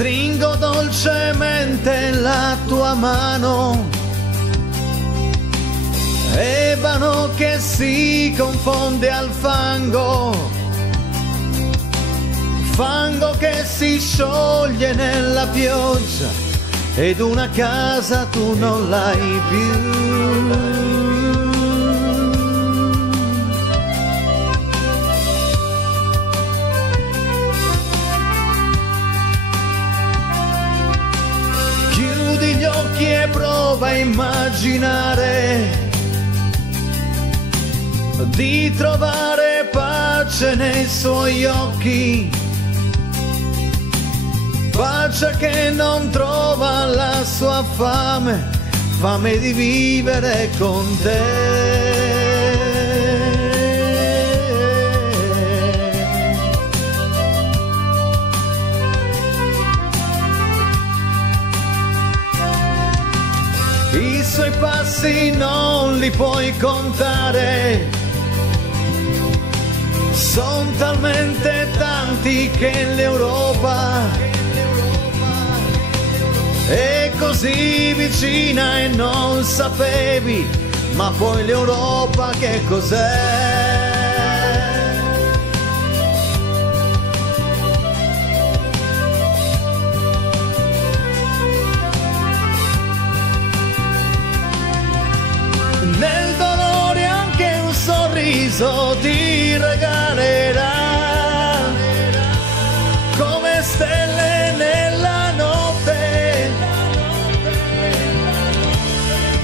Stringo dolcemente la tua mano, ebano che si confonde al fango, fango che si scioglie nella pioggia, ed una casa tu non l'hai più. Gli occhi e prova a immaginare di trovare pace nei suoi occhi, pace che non trova la sua fame, fame di vivere con te. I suoi passi non li puoi contare, son talmente tanti che l'Europa è così vicina e non sapevi, ma poi l'Europa che cos'è? Nel dolore anche un sorriso ti regalerà, come stelle nella notte.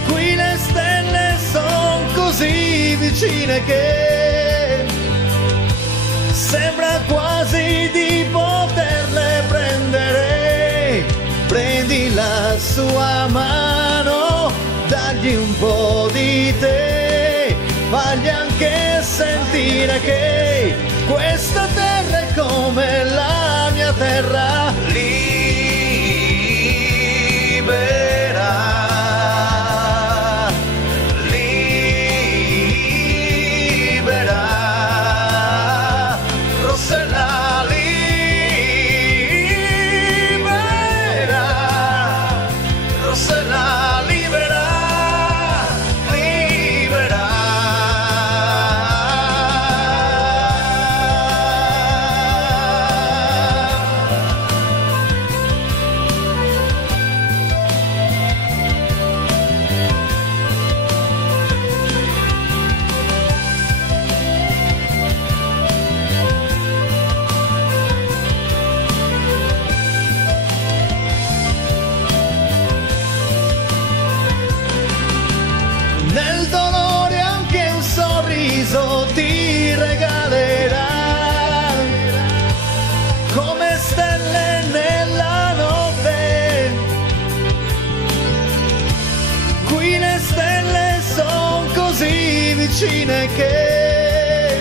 Qui le stelle son così vicine che sembra quasi di poterle prendere. Prendi la sua mano, dagli un po' di te, fagli anche sentire che questa terra è come la mia terra, libera, libera, Rossella, libera, Rossella, libera. Nel dolore anche un sorriso ti regalerà, come stelle nella notte. Qui le stelle son così vicine che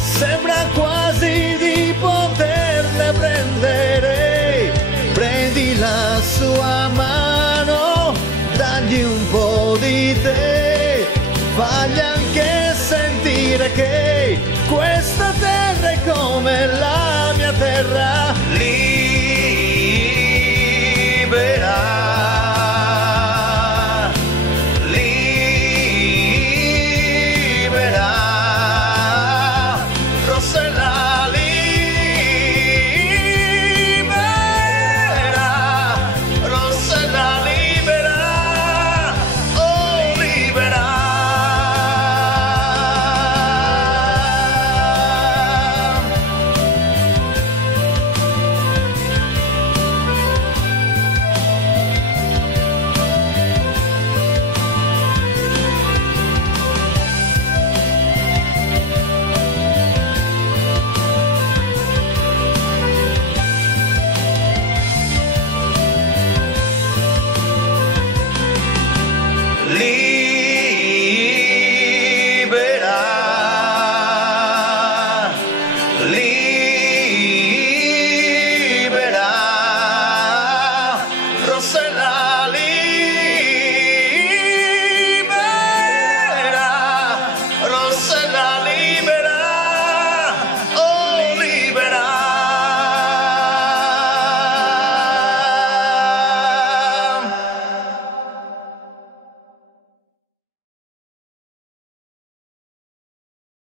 sembra quasi di poterle prendere. Prendi la sua mano, dagli un po' di te, fagli anche sentire che questa terra è come la mia terra.